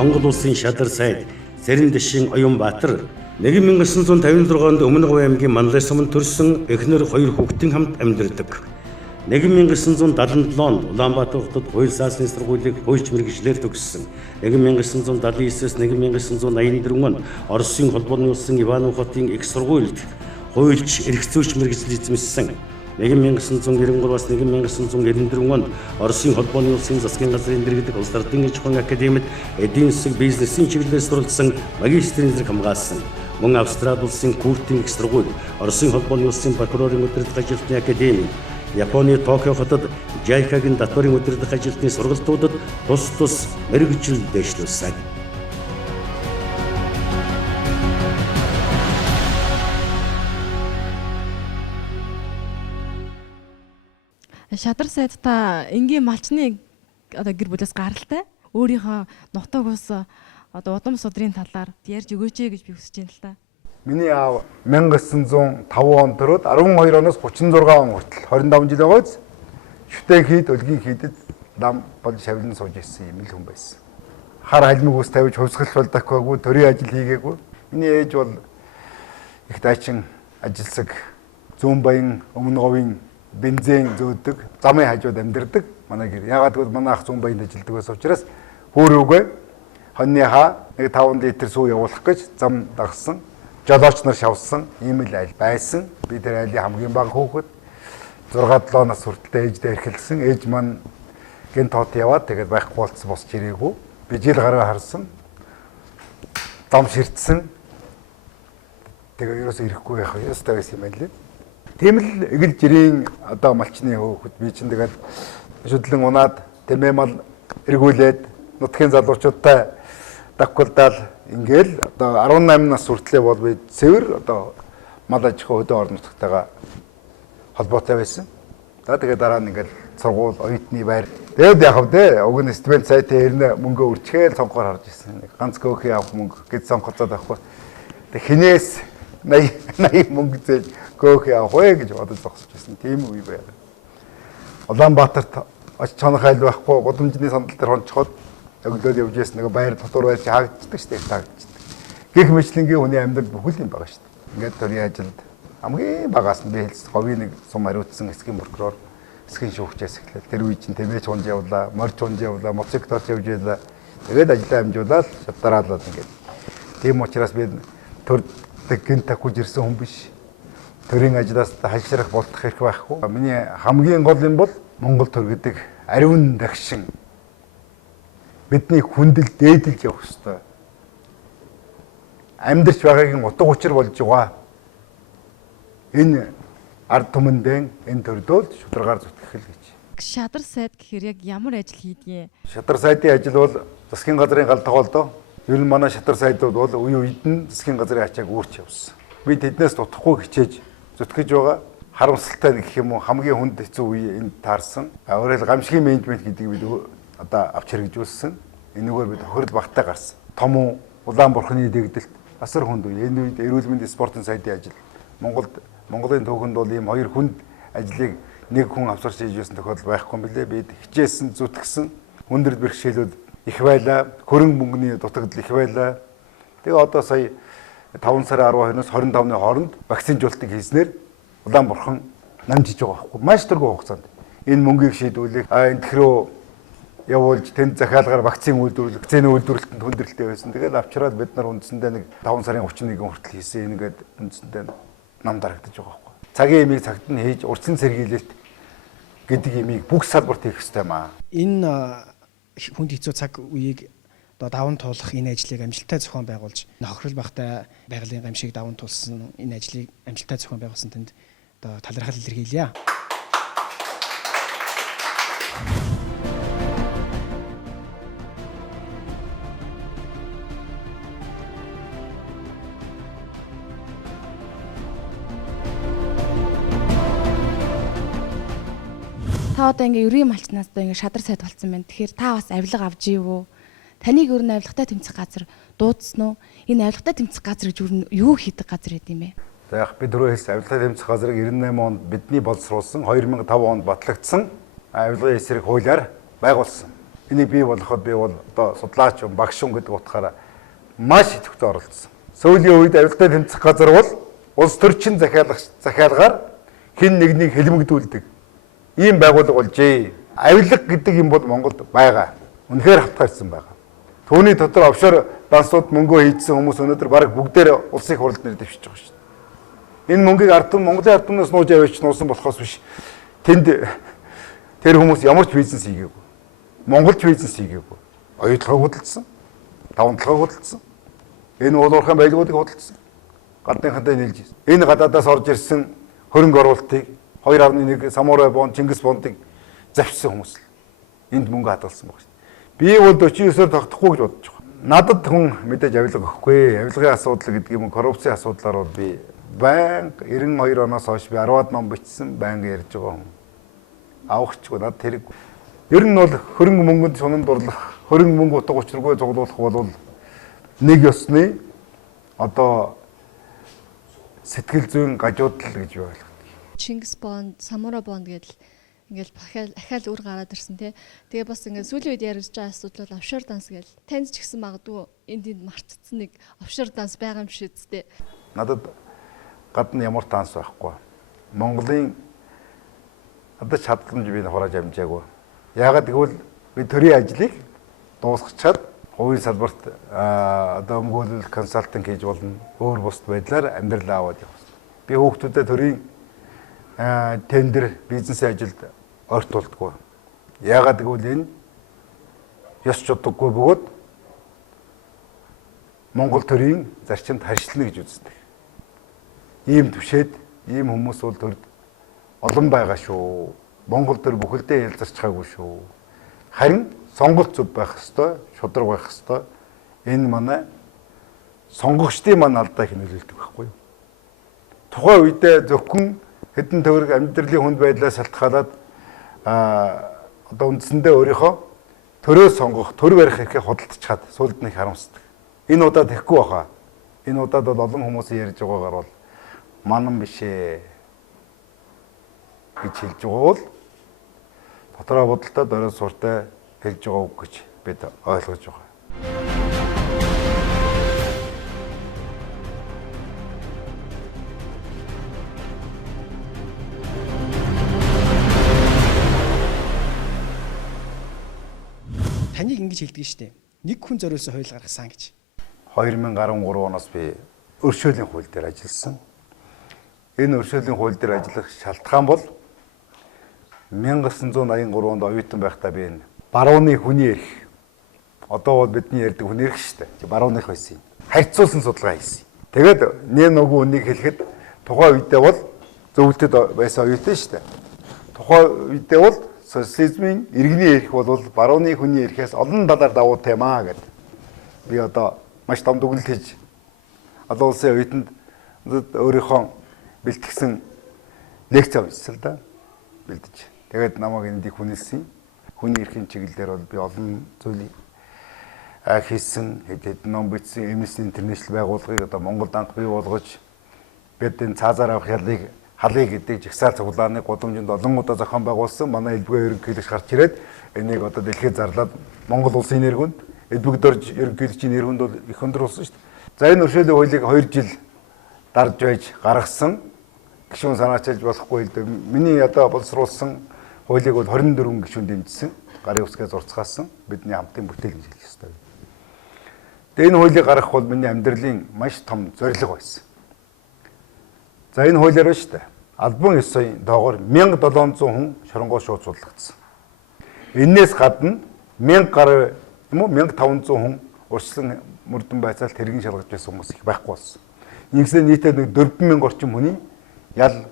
Монгол улсын шадар сайд Зарим дэшийн Оюнбаатар 1956 онд Өмнөговь аймгийн Манлай суманд төрсөн эхнэр хоёр хүүхдийн хамт амьдардаг. 1977 онд Улаанбаатар хотод хууль саасны сургуулийг хуульч мэргэжлэр төгссөн. 1979-с 1984 он Оросын холбооны улсын Иванов хотын их сургуульд хуульч эрхцүүлч мэргэжил эзэмшсэн. 1993-аас 1994 онд Оросын холбооны улсын засгийн газрын дэргэдэх улс тардын аж ахуйн академид эдийн засаг бизнесийн чиглэлээр суралцсан магистрийн зэрэг хамгаалсан. Мөн Австрали улсын Куртийн их сургууль, Оросын холбооны улсын прокурорын удирдах ажилтны академи, Японы Токио хотод JICA-гийн татварын удирдах ажилтны сургалтуудад тус мэргэжил дэвшлүүлсэн. Шадар сайд та энгийн малчны гэр бүлээс гаралтай өөрийнхөө нутаг ус удам судрын талаар ярьж өгөөч гэж би хүсэж байна л та. Миний аав 1905 он төрөөд 12 оноос 36 он хүртэл 25 жил байгаач шүтэн хийд өлгийн хийдэд нам болж шавлан сууж ирсэн юм л хүн байсан. Хар халмиг ус тавьж хувьсгалч болдоггүй, төрийн ажил хийгээгүй. Миний ээж бол их дайчин ажилсаг, зүүн баян Өмнөговийн бензин зөөдөг, замын хажууд амьдардаг манай гэр. Ягаад гэвэл манай ах зүүн баянд ажилладаг байсан учраас хөөрөөгүй хоньныхаа 5 литр сүү явуулах гэж зам дагсан. Жолооч нар шавсан ийм л айл байсан. Би тэр айлын хамгийн бага хүүхэд 6-7 нас хүртэл ээждээ эрхэлсэн. Ээж маань гэнт хот яваад тэгээд байхгүй болцсон босч ирээгүй. Би жил гараа харсан. Зам ширтсэн. Тэгээд ерөөсөө ирэхгүй яах вэ? Ястаа байсан юм байна лээ. Тийм л эгэл жирийн одоо малчны хүүхэд би чинь тэгээд шүтлэн унаад тэмээ мал эргүүлээд нутгийн залуучуудтай давхалдаал ингээл одоо 18 нас хүртлээр бол би цэвэр одоо мал аж ахуй хөдөө орон нутгатайгаа холбоотой байсан. За тэгээд дараа нь ингээл сургууль, оюутны байр. Тэгээд яах вэ? Уг нь стипенд сайтын хэрнээ мөнгө үрчгээл сонгохоор харж ирсэн. Ганц көөхий авах мөнгө гэж сонгоцоод авахгүй. Тэг хинээс 80 мөнгө зээл көөхий авах вэ гэж бодож зогсож байсан. Тийм үе байгаад. Улаанбаатарт оч чонох айл байхгүй гудамжны сандал дээр хонцоход өглөө явж ясна нэг байр дотор байж хаагддаг шүү дээ таагддаг. Гэх мэтлэнгийн хүний амьдрал бүхэл юм байгаа шүү дээ. Ингээд төрийн ажилд хамгийн багаас нь би хэлсэн говийн нэг сум хариуцсан эсгийн прокурор эсгийн шүүгчээс эхлэв. Тэр үе чинь тэмээж хунж явлаа, морж хунж явлаа, мотоциклоор явж байлаа. Тэгээд ажиллаа амжуулаад шатараалаад ингээд. Тийм учраас би төр гинт такуж ирсэн хүн биш. Төрийн ажлаас хальшрах болдох хэрэг байхгүй. Миний хамгийн гол юм бол Монгол төр гэдэг ариун дагшин бидний хүндэл дээдэлж явах ёстой. Амьдарч байгаагийн утга учир болж байгаа. Энэ ард түмэндээ энэ төрдөө шударгаар зүтгэх л гэж. Шадар сайд гэхээр яг ямар ажил хийдгийг? Шадар сайдын ажил бол засгийн газрын гал тоглолтоо. Ер нь манай шадар сайдууд бол үе үед нь засгийн газрын ачааг үүрч явсан. Би тэднээс дутхгүй хичээж зүтгэж байгаа. Харамсалтай гэх юм уу хамгийн хүнд хэцүү үе энд таарсан. Өөрөөр гамшигын менежмент гэдэг бид одоо авч хэрэгжүүлсэн. Энэгээр бид хөрөл багтаа гарсан. Том Улаанбурхны дэгдэлт асар хүнд үе. Энэ үед эрүүл мэндийн спортын сайдын ажил. Монголын түүхэнд бол ийм хоёр хүнд ажлыг нэг хүн авсарч хийж байсан тохиолдол байхгүй юм билээ. Бид хичээсэн, зүтгэсэн, хүндрэл бэрхшээлүүд их байлаа. Хөрөнгө мөнгөний дутагдал их байлаа. Тэгээ одоо сая 5 сарын 12-оос 25-ны хооронд вакцинжуулалтыг хийснээр Улаанбурхан намжиж байгаа байхгүй. Маш түргэн хугацаанд энэ мөнгийг шийдвүлэх энтх рүү явуулж тэнд захиалгаар вакцины үйлдвэрлэлтэнд хүндрэлтэй байсан. Тэгээд авчраад бид нар үндсэндээ нэг 5 сарын 31-ний хүртэл хийсэн ингээд үндсэндээ нам дарагдаж байгаа байхгүй. Цагийн эмийг цагт нь хийж урьдчилан сэргийлэлт гэдэг эмийг бүх салбарт хийх ёстой маа. Энэ хүнд хэцүү цаг үеийг одоо даван туулах энэ ажлыг амжилттай зохион байгуулж хохирол багтай байгалийн гамшиг даван туулсан энэ ажлыг амжилттай зохион байгуулсан тэнд одоо талархал илэрхийлье. Та одоо ингээ ерийн малчнаас одоо ингээ шадар сайд болсон байна. Тэгэхээр та бас авилга авж ив үү? Таныг ер нь авилгатай тэмцэх газар дуудсан уу? Энэ авилгатай тэмцэх газар гэж юу хийдэг газар гэдэм бэ? За яг би дөрөв хэлсэн авилгатай тэмцэх газрыг 98 онд бидний боловсруулсан, 2005 онд батлагдсан авилгын эсрэг хуулиар байгуулсан. Энийг бий болгоход би бол одоо судлаач юм, багш юм гэдэг утгаараа маш идэвхтэй оролцсон. Сүүлийн үед авилгатай тэмцэх газар бол улс төрчин захиалгаар хэн нэгнийг хэлмэгдүүлдэг ийм байгууллага болжээ. Авилга гэдэг юм бол Монголд байгаа. Үнэхээр хавтгаарсан байгаа. Түүний дотор офшор дансууд мөнгөө хийдсэн хүмүүс өнөөдөр бараг бүгдээр улсын их хурлд нэр дэвшиж байгаа шүү дээ. Энэ мөнгийг Монголын ард түмнээс нууж авч нуусан болохоос биш. Тэнд тэр хүмүүс ямар ч бизнес хийгээгүй. Монголч бизнес хийгээгүй. Оюутлогыг худалдсан. Тавантлогыг худалдсан. Энэ уулуурхан байлгуудыг худалдсан. Гадныхантай нийлж ирсэн. Энэ гадаадаас орж ирсэн хөрөнгө оруулалтыг 2.1 Самурай бонд, Чингис бондыг завьсан хүмүүс л энд мөнгө хадгалсан баг шүү. Би бол 49-оор тогтохгүй гэж бодож байгаа. Надад хүн мэдээж авилга өгөхгүй. Авилгын асуудал гэдэг юм коррупцийн асуудлаар бол би байнга 92 оноос хойш би 10-аад ном бичсэн байнга ярьж байгаа хүн. Авахчгүй надад тэрэг. Ер нь бол хөрөнгө мөнгөнд шунан дурлах, хөрөнгө мөнгө утга учиргүй цуглуулах бол нэг ёсны одоо сэтгэл зүйн гажуудал гэж ойлгох. Чингис бонд, Самурай бонд гэдэл ингээл ахаал үр гараад ирсэн тий. Тэгээ бас ингээд сүүлийн үед ярьж байгаа асуудал бол офшор данс гэл. Танд ч гэсэн магадгүй энд мартцсан нэг офшор данс байгаа юм шиг үстэй. Надад гадна ямар данс байхгүй. Монголын одоо чадламж би хурааж амжаагүй. Яагаад гэвэл би төрийн ажлыг дуусгачаад хувийн салбарт одоо өмгөөлөл консалтинг хийж болно. Өөр бусд байдлаар амьдрал аваад явсан. Би хүүхдүүдэд төрийн тендер бизнесийн ажилд ойртуулдаггүй. Яагаад гэвэл энэ ёс чудаггүй бөгөөд Монгол төрийн зарчимд харьцлана гэж үздэг. Ийм төвшөөд ийм хүмүүс бол төрд олон байгаа шүү. Монгол төр бүхэлдээ ялзарч байгаагүй шүү. Харин сонголт зөв байх ёстой, шудраг байх ёстой. Энэ манай сонгогчдын маань алдаа их нөлөөлдөг байхгүй юу? Тухайн үедээ зөвхөн хэдэн төгрөг амьдралын хүнд байдлаас шалтгаалаад одоо үндсэндээ өөрийнхөө төрөө сонгох, төр барих эрхээ худалдчихад сүүлд нь харамсдаг. Энэ удаа тэхгүй баха. Энэ удаад бол олон хүмүүс ярьж байгаагаар бол манан биш ээ гэж хэлж байгаа бол дотроо бодолтой дөрөв суртай хэлж байгаа үг гэж бид ойлгож байгаа. Таныг ингэж хэлдэг шүү дээ. Нэг хүн зориулсан хууль гаргасан гэж. 2013 оноос би өршөөлийн хууль дээр ажилласан. Энэ өршөөлийн хууль дээр ажиллах шалтгаан бол 1983 онд оюутан байхдаа би энэ барууны хүний эрх, одоо бол бидний ярьдаг хүний эрх шүү дээ. Барууных байсан юм. Харьцуулсан судалгаа хийсэн. Тэгээд нэг нөгөө үнийг хэлэхэд тухайн үедээ бол зөвлөлтөд байсан оюутан шүү дээ. Тухайн үедээ бол социализмын иргэний эрх бол барууны хүний эрхээс олон талаар давуу таймаа гэдэг. Би одоо маш том дүгнэлт хийж олон улсын оюутанд өөрийнхөө бэлтгэсэн лекц авчихсан л да. Бэлдэж. Тэгээд намайг энд хүнэлсэн. Хүний эрхийн чиглэлээр бол би олон зүйлийг хийсэн, хэд ном бичсэн, Amnesty International байгууллагыг одоо Монголд анх бий болгож бид энэ цаазаар авах халыг гэдэг жагсаал цуглааны гудамжинд олон удаа зохион байгуулсан. Манай элбэг ерөнхийлөгч гарч ирээд энийг одоо дэлхийд зарлаад Монгол улсын нэрхэнд элбэг дорж ерөнхийлөгчийн нэрхэнд бол их өндөр болсон шүү дээ. За энэ өршөөлийн хуулийг 2 жил дарж байж гаргасан гишүүн санаачилж болохгүй л дээ. Миний одоо боловсруулсан хуулийг бол 24 гишүүн дэмжсэн. Гарын үсгээ зурцгаасан. Бидний хамтын бүтээл гэж хэлэх ёстой. Тэгээ энэ хуулийг гаргах бол миний амьдралын маш том зорилго байсан. За энэ хуулиар шүү дээ. Албан ёс соёлын доогоор 1700 хүн шоронгоо шууд судлагдсан. Энээс гадна 1000 гаруй юм уу 1500 хүн урьдчилан мөрдөн байцаалт хэргийн шалгаж байсан хүмүүс их байхгүй болсон. Ингэснээр нийтдээ 4000 орчим хүний ял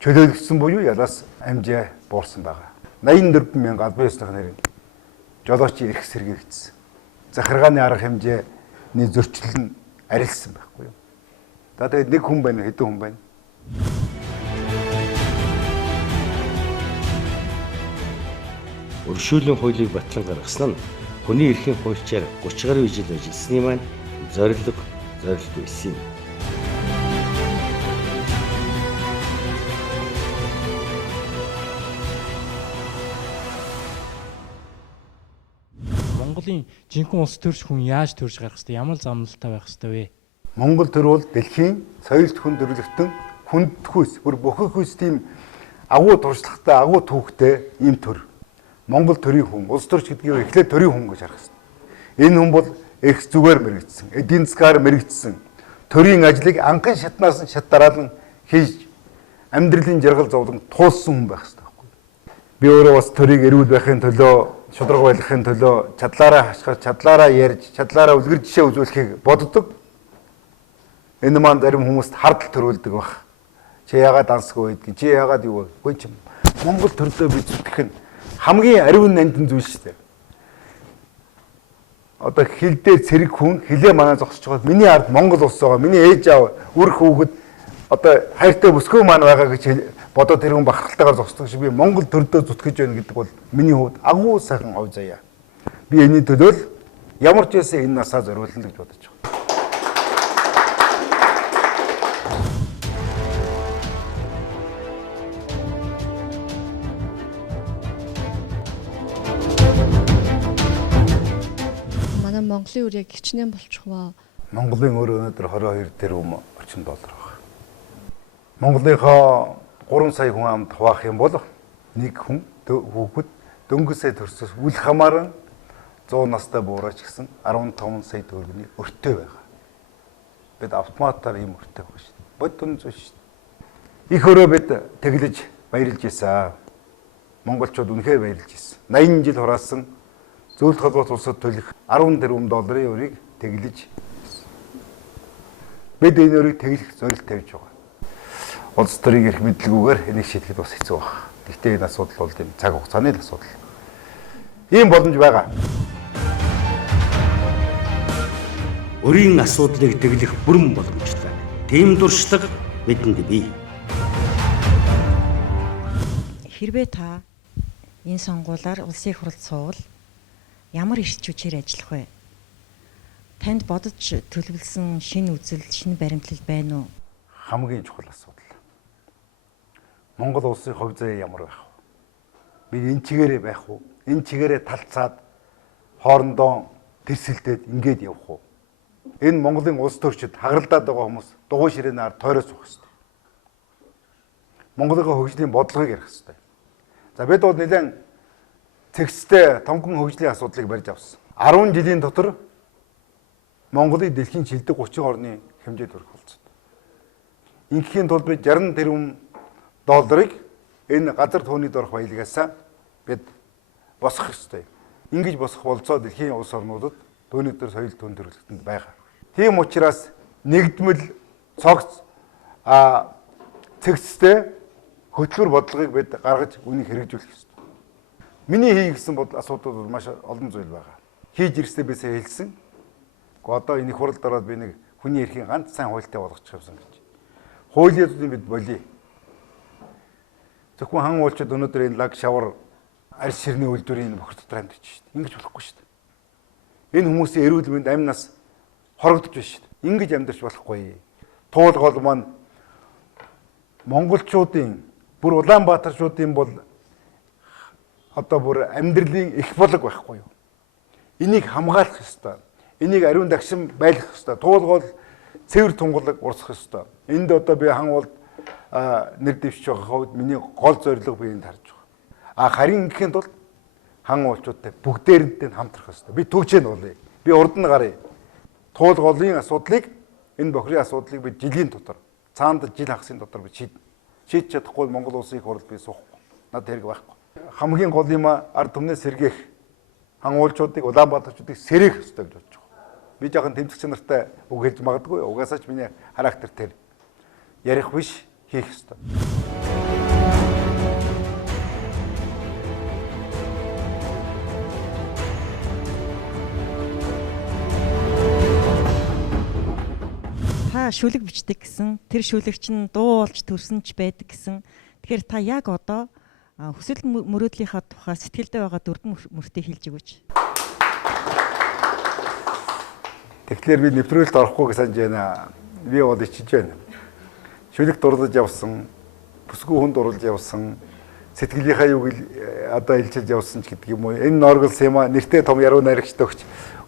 чөлөөлөгдсөн буюу ялаас амжаа буурсан байгаа. 84000 албан ёсны нэрийн жолоочийн эрх сэргийлэгдсэн. Захиргааны арга хэмжээний зөрчил нь арилсан байхгүй юу? За тэгээд нэг хүн байна, хэдэн хүн байна? Өршөөлийн хуулийг батлан гаргасан нь хүний эрхийн хуульчаар 30 гаруй жил ажилласны маань зорилго байсан юм. Монголын жинхэнэ улс төрч хүн яаж төрж гарах хэвээр ямар замналтай байх хэвээр вэ? Монгол төр бол дэлхийн соёлт хүн төрөлхтөн хүндхүйс бүр бөхөхүйс тийм агуу туршлагатай, агуу түүхтэй ийм төр. Монгол төрийн хүн, улс төрч гэдгийг эхлээд төрийн хүн гэж харах хэрэгтэй. Энэ хүн бол их зүгээр мэрэгдсэн, эдийн засгаар мэрэгдсэн. Төрийн ажлыг анхан шатнаас нь шат дараалан хийж амьдралын жаргал зовлон туулсан хүн байх хэрэгтэй байхгүй. Би өөрөө бас төрийг эрүүл байхын төлөө, шударга байлгахын төлөө чадлаараа хашгирч, чадлаараа ярьж, чадлаараа үлгэр жишээ үзүүлэхийг боддог. Энэ маань зарим хүмүүст хардл төрүүлдэг баг. Чи яагаад дансгүй байдгийг, чи яагаад юу вэ? Үгүй чи Монгол төрлөө би зүтгэх нь хамгийн ариун нандин зүйл шүү дээ. Одоо хил дээр цэрэг хүн хилээ манаа зогсож байгаа. Миний ард Монгол улс байгаа. Миний ээж аав, үр хүүхэд одоо хайртай бүсгүй маань байгаа гэж бодоод тэр хүн бахархалтайгаар зогсдог шиг би Монгол төрлөө зүтгэж байна гэдэг бол миний хувьд агуу сайхан ов заяа. Би энэ төлөө л ямар ч байсан энэ насаа зориулна гэж бодож байгаа. Монголын үр яг хичнээн болчих вэ? Монголын өр өнөөдөр 22 тэрбум орчим доллар байна. Монголынхоо 3 сая хүн амд хуваах юм бол нэг хүн хүүхэд дөнгөсөө төрсөс үл хамааран 100 настай буураач гэсэн 15 сая төгрөгийн өртөө байгаа. Бид автоматар ийм өртөө байгаа шүү дээ. Бод дүн зүйл шүү дээ. Их өрөө бид тэглэж баярлж ийсэн. Монголчууд үнэхээр баярлж ийсэн. 80 жил хураасан зөвлөлт холбоот улсад төлөх 10 тэрбум долларын өрийг тэглэж бид энэ өрийг тэглэх зорилт тавьж байгаа. Улс төрийн эрх мэдлгүйгээр энийг шийдэхэд бас хэцүү байна. Гэхдээ энэ асуудал бол тийм цаг хугацааны асуудал. Ийм боломж байгаа. Өрийн асуудлыг тэглэх бүрэн боломжтой. Тийм дуршлаг бидэнд бий. Хэрвээ та энэ сонгуулиар улсын их хурлд суувал ямар эрч хүчээр ажиллах вэ? Танд бодож төлөвлөсөн шинэ үзэл, шинэ баримтлал байна уу? Хамгийн чухал асуудал. Монгол улсын хувь заяа ямар байх вэ? Бид энэ чигээрээ байх уу? Энэ чигээрээ талцаад хоорондоо тэрсэлдээд ингээд явах уу? Энэ Монголын улс төрчид хагаралдаад байгаа хүмүүс дугуй ширээнээр тойроо суух хэрэгтэй. Монголын хөгжлийн бодлогыг ярих хэрэгтэй. За бид бол нэлээд цэгцтэй томкон хөгжлийн асуудлыг барьж авсан. 10 жилийн дотор Монголыг дэлхийн шилдэг 30 орны хэмжээнд хүрэх болсон. Ингээхийн тулд бид 60 тэрбум долларыг энэ газар тууны дорх баялагаасаа бид босгох ёстой. Ингэж босгох болцоо дэлхийн улс орнуудад төөний дээр соёл төн төрөлхтөнд байгаа. Тийм учраас нэгдмэл цогц цэгцтэй хөтлөр бодлогыг бид гаргаж үнийг хэрэгжүүлэх ёстой. Миний хийгсэн асуудал маш олон зүйл байгаа. Хийж ирсдээ бисээ хэлсэн. Гэхдээ одоо энэ хуралд ороод би нэг хүний эрхийн ганц сайн хуультай болгочих юмсан гэж. Хуулиудыг бид болиё. Зөвхөн хан уулчид өнөөдөр энэ лаг шавар арьс ширний үйлдвэрийн бохир дотор амьдарч шүү дээ. Ингэж болохгүй шүү дээ. Энэ хүмүүсийн эрүүл мэнд амь нас хорогдож байна шүү дээ. Ингэж амьдарч болохгүй. Туул гол маань монголчуудын бүр Улаанбаатарчуудын бол одоо бүр амьдралын их болог байхгүй юу? Энийг хамгаалах ёстой. Энийг ариун дагшин байлгах ёстой. Туулгол цэвэр тунгалаг урсгах ёстой. Энд одоо би хан уулд нэр дэвшиж байгаа хувьд миний гол зорилго би энд харж байгаа. Харин ингэхийн тулд хан уулчуудтай бүгдээрэнтэй хамтрах ёстой. Би төвчэнд болъё. Би урд нь гарыг. Туулголын асуудлыг энэ бохирын асуудлыг би жилийн дотор цаанд жил хагасын дотор би шийдэж чадахгүй Монгол улсын их хурлд би суухгүй. Надад хэрэг байхгүй. Хамгийн гол юм ард түмнээс сэргээх хан уулчуудыг Улаанбаатарчуудыг сэргээх ёстой гэж бодож байгаа. Би жоохон тэмцэгч нартай үг хэлж магадгүй. Угаасаа ч миний характер тэр ярих биш хийх ёстой. Та шүлэг бичдэг гэсэн, тэр шүлэгч нь дуу болж төрсөн ч байдаг гэсэн. Тэгэхээр та яг одоо хүсэл мөрөөдлийнхаа тухай сэтгэлдээ байгаа дөрвөн мөртөө хэлж өгөөч. Тэгэхээр би нэвтрүүлэлт орохгүй гэж санаж байна. Би бол ичиж байна. Шүлэг дурлаж явсан, бүсгүй хүн дурлаж явсан, сэтгэлийнхаа юуг одоо илчилж явсан ч гэдэг юм уу. Энэ Норгалс Сема нэртэй том яруу найрагчтай өгч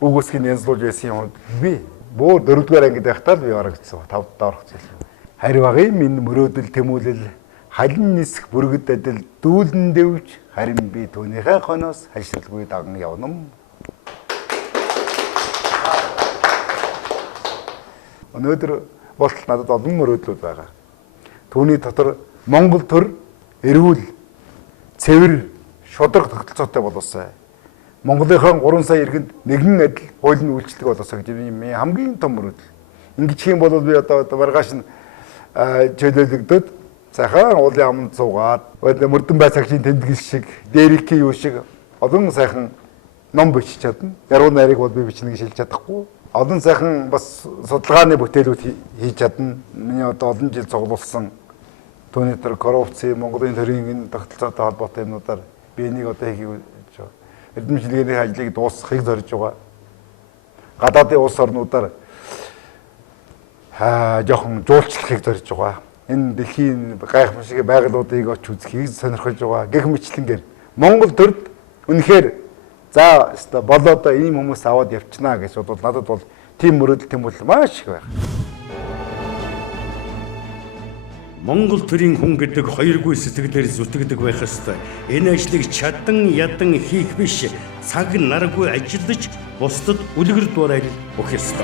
үг үсгийг янзлуулж байсан юм би бөө 4-р ангид байхдаа би орогдсон 5-д орох зүйл. Харь багын минь мөрөөдөл тэмүүлэл халин нисэх бүргэд адил дүүлэн дэвж харин би түүнийхээ хоноос хальшралгүй даган явнам. Өнөөдөр болтол надад олон мөрөөдлүүд байгаа. Түүний дотор Монгол төр эрүүл, цэвэр, шударга тогтолцоотой болоосай. Монголынхон 3 сая иргэнд нэгэн адил хуулийн үйлчлэг болоосай гэж юм хамгийн том мөрөөдөл. Ингэж хийм бол би одоо маргааш нь чөлөөлөгдөд сайхан уулын аманд суугаад мөрдөн бай цагийн тэмдэглэл шиг, дээрикийн юу шиг олон сайхан ном бичиж чадна. Яруу найрыг бол би бичнэ гэж хэлж чадахгүй. Олон сайхан бас судалгааны бүтээлүүд хийж чадна. Миний одоо олон жил цуглуулсан түүний төр коррупц, Монголын төрийн тогтолцоотой холбоотой юмнуудаар би энийг одоо хийх эрдэмчлэгийн ажлыг дуусгахыг зорж байгаа. Гадаадын улс орнуудаар жоохон жуулчлахыг зорж байгаа. Энэ дэлхийн гайхамшиг байгууллагуудыг оч үзхийг сонирхож байгаа. Гэх мэтлэнгээр Монгол төрд үнэхээр за өстой болоод ийм хүмүүс аваад явчихна гэж бодвол надад бол тийм мөрөөдөл тэмүүлэл маш их байна. Монгол төрийн хүн гэдэг хоёргүй сэтгэлээр зүтгэдэг байх ёстой. Энэ ажлыг чадан ядан хийх биш, цаг наргүй ажиллаж бусдад үлгэр дуурайл өгөх ёстой.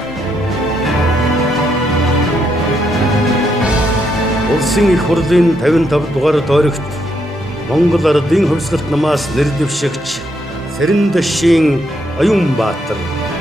Улсын их хурлын 55 дугаар тойрогт Монгол ардын хувьсгалт намаас нэр дэвшигч Сэрэндашийн Оюнбаатар